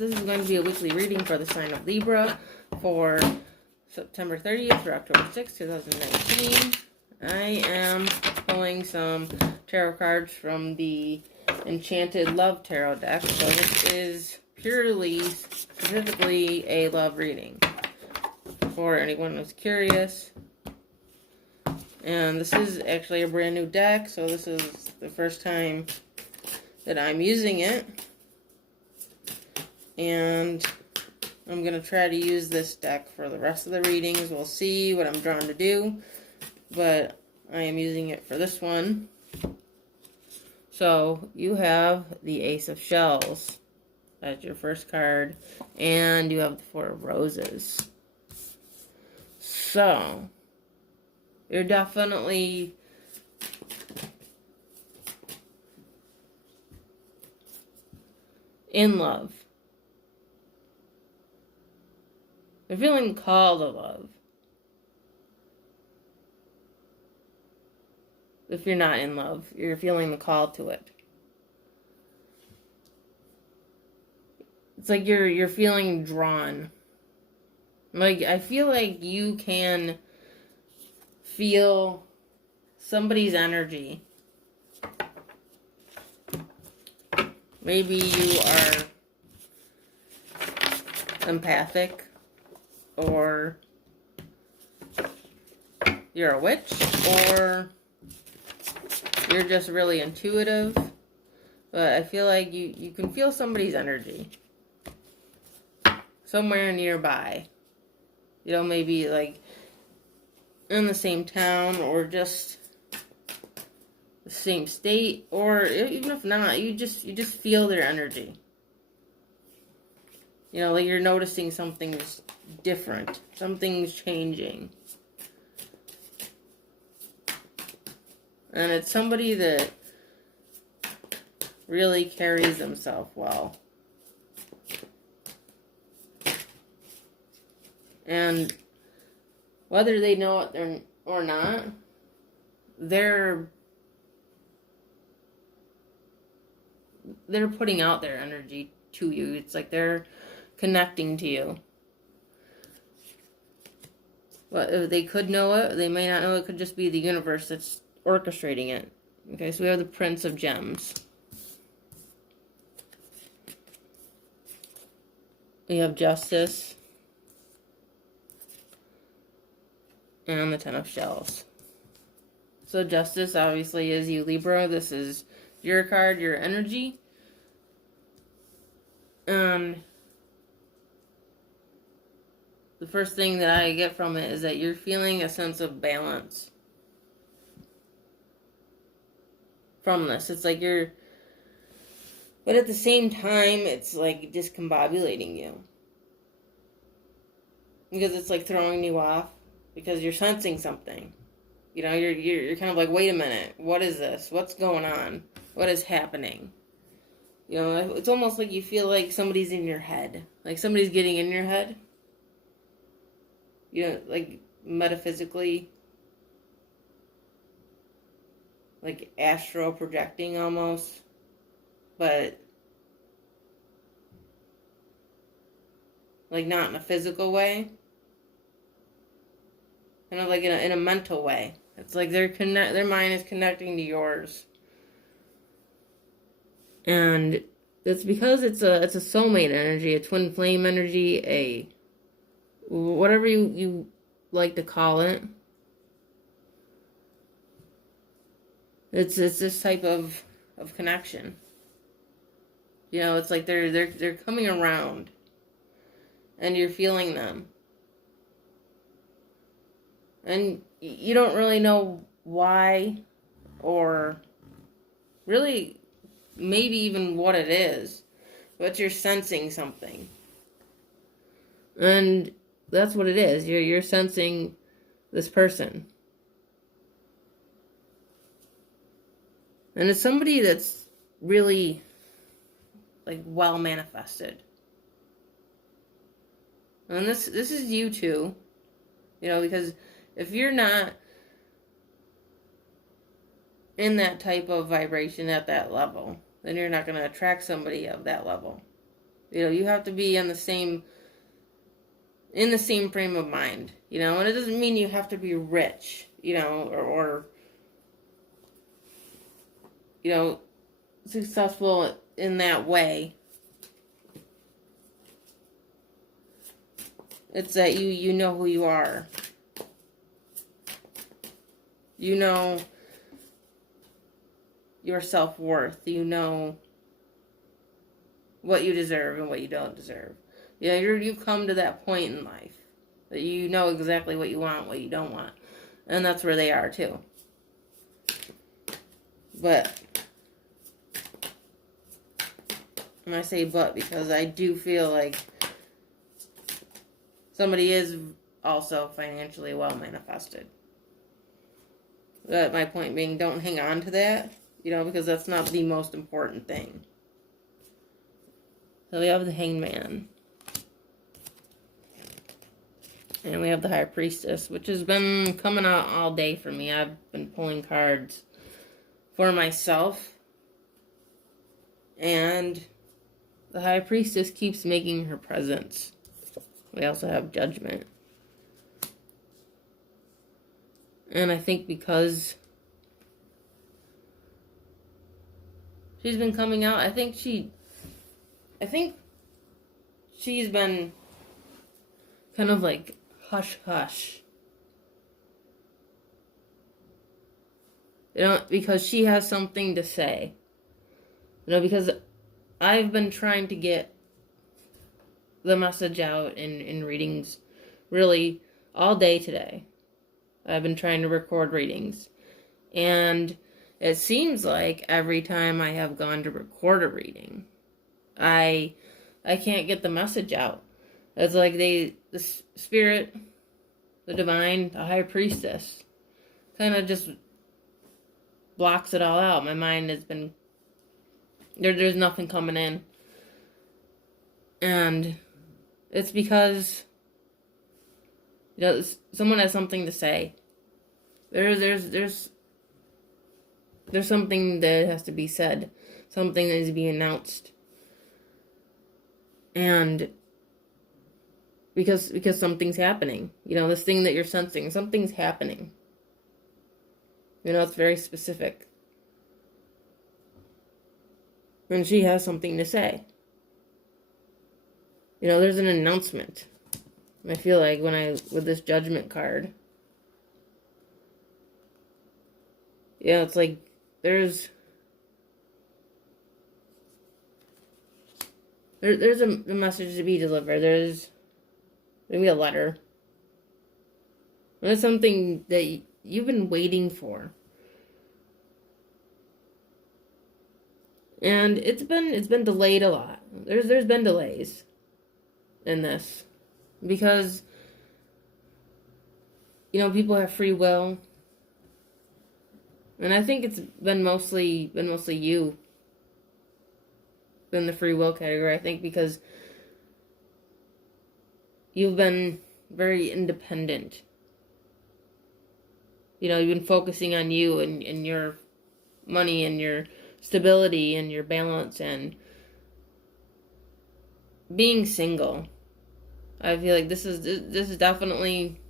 This is going to be a weekly reading for the sign of Libra for September 30th through October 6th, 2019. I am pulling some tarot cards from the Enchanted Love Tarot deck. So this is purely, specifically a love reading for anyone who's curious. And this is actually a brand new deck, so this is the first time that I'm using it. And I'm going to try to use this deck for the rest of the readings. We'll see what I'm drawn to do, but I am using it for this one. So you have the Ace of Shells. That's your first card. And you have the Four of Roses. So you're definitely in love. You're feeling called to love. If you're not in love, you're feeling the call to it. It's like you're feeling drawn. Like, I feel like you can feel somebody's energy. Maybe you are empathic, or you're a witch, or you're just really intuitive. But I feel like you can feel somebody's energy somewhere nearby. You know, maybe like in the same town, or just the same state, or even if not, you just feel their energy. You know, like you're noticing something's different, something's changing. And it's somebody that really carries themselves well. And whether they know it or not, they're putting out their energy to you. It's like they're connecting to you. Well, they could know it, they may not know. It could just be the universe that's orchestrating it. Okay, so we have the Prince of Gems. We have Justice. And the Ten of Shells. So Justice obviously is you, Libra. This is your card, your energy. The first thing that I get from it is that you're feeling a sense of balance from this. It's like you're, but at the same time, it's like discombobulating you. Because it's like throwing you off, because you're sensing something. You know, you're kind of like, wait a minute, what is this? What's going on? What is happening? You know, it's almost like you feel like somebody's in your head. Like somebody's getting in your head. You know, like metaphysically, like astral projecting almost, but like not in a physical way, kind of like in a mental way. It's like their mind is connecting to yours, and it's because it's a soulmate energy, a twin flame energy, a whatever you like to call it. It's this type of connection. You know, it's like they're coming around, and you're feeling them, and you don't really know why, or really maybe even what it is, but you're sensing something, and that's what it is. You're sensing this person. And it's somebody that's really like well manifested. And this is you too. You know, because if you're not in that type of vibration at that level, then you're not going to attract somebody of that level. You know, you have to be in the same frame of mind, you know, and it doesn't mean you have to be rich, you know, or you know, successful in that way. It's that you know who you are. You know your self-worth. You know what you deserve and what you don't deserve. You know, you've come to that point in life that you know exactly what you want, what you don't want. And that's where they are too. But, and I say but because I do feel like somebody is also financially well manifested. But my point being, don't hang on to that, you know, because that's not the most important thing. So we have the Hangman. And we have the High Priestess, which has been coming out all day for me. I've been pulling cards for myself. And the High Priestess keeps making her presence. We also have Judgment. And I think because she's been coming out, I think she's been kind of like hush hush. You know, because she has something to say. You know, because I've been trying to get the message out in readings really all day today. I've been trying to record readings. And it seems like every time I have gone to record a reading, I can't get the message out. It's like the spirit, the divine, the High Priestess kind of just blocks it all out. My mind has been, there's nothing coming in. And it's because, you know, someone has something to say. There's something that has to be said. Something that needs to be announced. And because something's happening. You know, this thing that you're sensing, something's happening. You know, it's very specific. And she has something to say. You know, there's an announcement. I feel like with this Judgment card, you know, it's like there's a message to be delivered. There's maybe a letter. There's something that you've been waiting for. And it's been delayed a lot. There's been delays in this because, you know, people have free will. And I think it's been mostly you in the free will category. I think because you've been very independent. You know, you've been focusing on you and your money and your stability and your balance and being single. I feel like this is definitely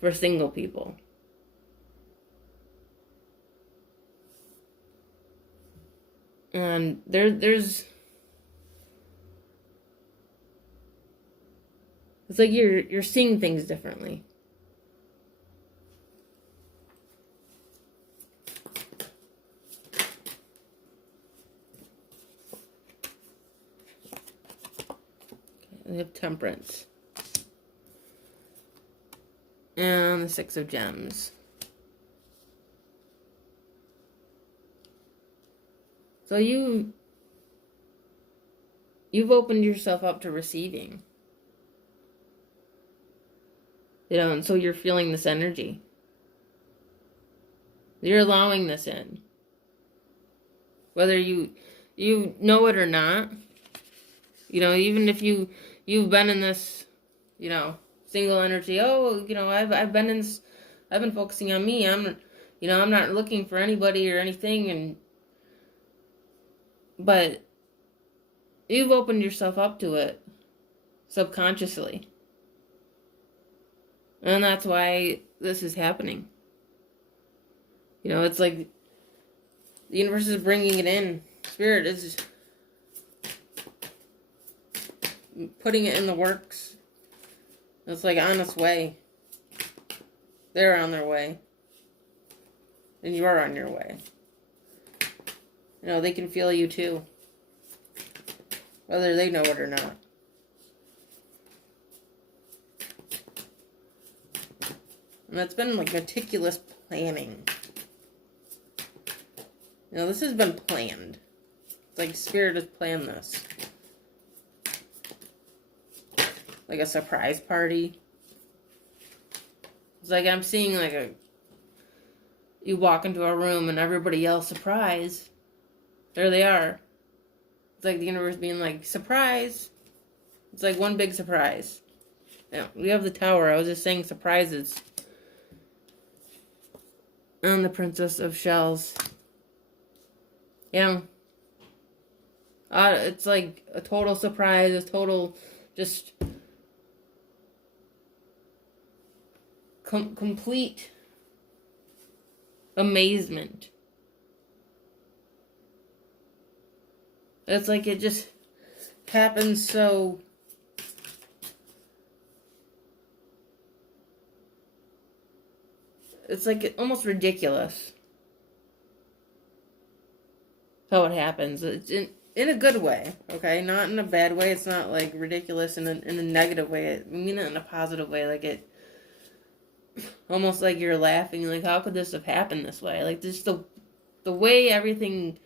for single people. And there's it's like you're seeing things differently. We have Temperance. And the Six of Gems. So you've opened yourself up to receiving. You know, and so you're feeling this energy. You're allowing this in. Whether you know it or not. You know, even if you've been in this, you know, single energy, oh, you know, I've been focusing on me. I'm not looking for anybody or anything, but you've opened yourself up to it subconsciously. And that's why this is happening. You know, it's like the universe is bringing it in. Spirit is putting it in the works. It's like on its way. They're on their way. And you are on your way. You know, they can feel you too. Whether they know it or not. And that's been like meticulous planning. You know, this has been planned. It's like Spirit has planned this. Like a surprise party. It's like I'm seeing like you walk into a room and everybody yells surprise. There they are. It's like the universe being like, surprise. It's like one big surprise. Yeah, we have the Tower. I was just saying surprises. And the Princess of Shells. Yeah. It's like a total surprise, a total just complete amazement. It's like it just happens so it's like almost ridiculous how it happens. It's in a good way, okay? Not in a bad way. It's not like ridiculous in a negative way. I mean it in a positive way. Like it almost like you're laughing, like how could this have happened this way? Like just the way everything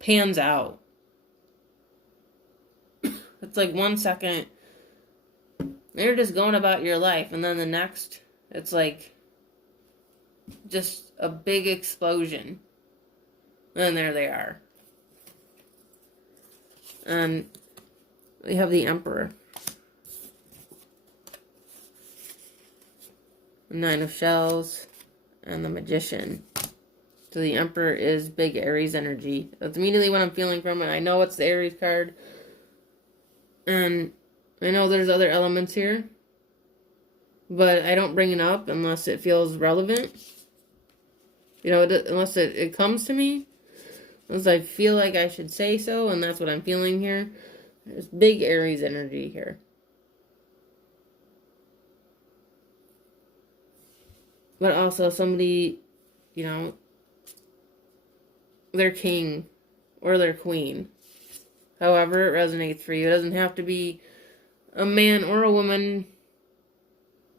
pans out. It's like 1 second you're just going about your life, and then the next it's like just a big explosion. And there they are. And we have the Emperor. The Nine of Shells. And the Magician. So the Emperor is big Aries energy. That's immediately what I'm feeling from it. I know it's the Aries card. And I know there's other elements here. But I don't bring it up unless it feels relevant. You know, unless it comes to me. Unless I feel like I should say so, and that's what I'm feeling here. There's big Aries energy here. But also somebody, you know, their king or their queen. However it resonates for you. It doesn't have to be a man or a woman.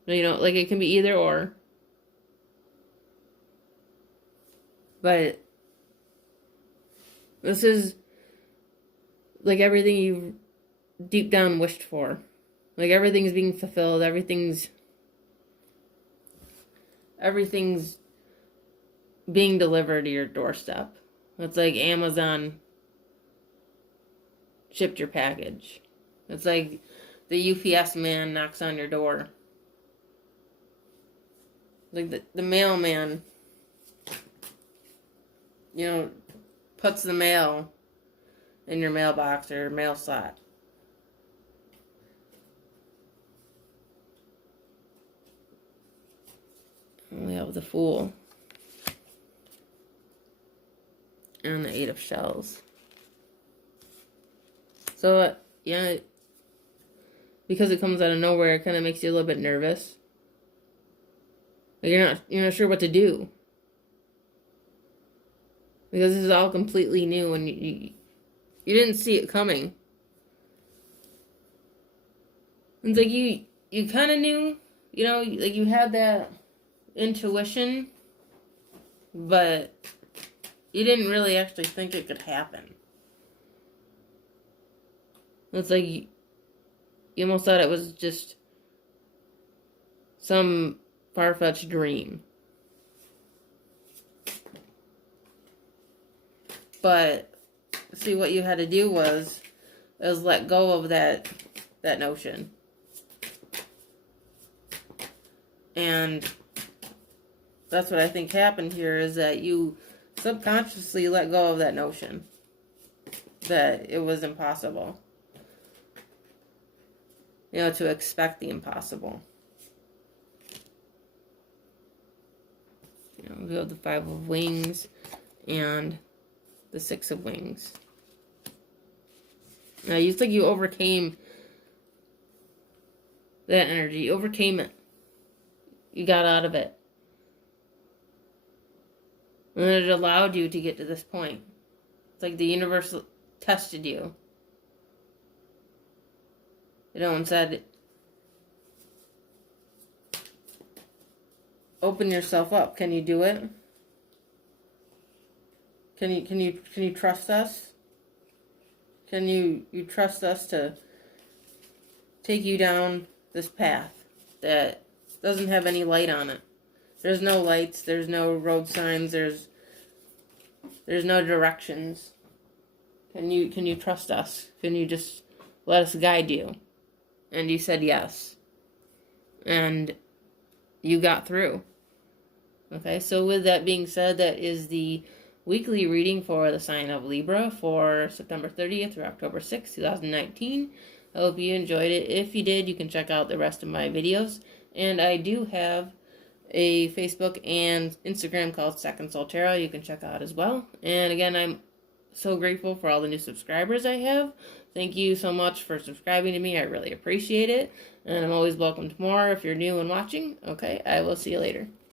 You know, like it can be either or. But this is like everything you deep down wished for. Like everything's being fulfilled. Everything's being delivered to your doorstep. It's like Amazon shipped your package. It's like the UPS man knocks on your door. Like the mailman, you know, puts the mail in your mailbox or mail slot. And we have the Fool. And the Eight of Shells. So, yeah, because it comes out of nowhere, it kind of makes you a little bit nervous. Like you're not sure what to do. Because this is all completely new and you didn't see it coming. It's like you kind of knew, you know, like you had that intuition, but you didn't really actually think it could happen. It's like you almost thought it was just some far-fetched dream. But see, what you had to do was let go of that notion. And that's what I think happened here, is that you subconsciously let go of that notion. that it was impossible. You know, to expect the impossible. You know, we have the 5 of wings and the 6 of wings. Now, you think you overcame that energy. You overcame it. You got out of it. And it allowed you to get to this point. It's like the universe tested you. You know, and said, open yourself up. Can you do it? Can you trust us? Can you trust us to take you down this path that doesn't have any light on it? There's no lights, there's no road signs, there's no directions. Can you trust us? Can you just let us guide you? And you said yes. And you got through. Okay, so with that being said, that is the weekly reading for the sign of Libra for September 30th through October 6th, 2019. I hope you enjoyed it. If you did, you can check out the rest of my videos. And I do have a Facebook and Instagram called Second Soul Tarot you can check out as well. And again, I'm so grateful for all the new subscribers I have. Thank you so much for subscribing to me. I really appreciate it. And I'm always welcome to more if you're new and watching. Okay, I will see you later.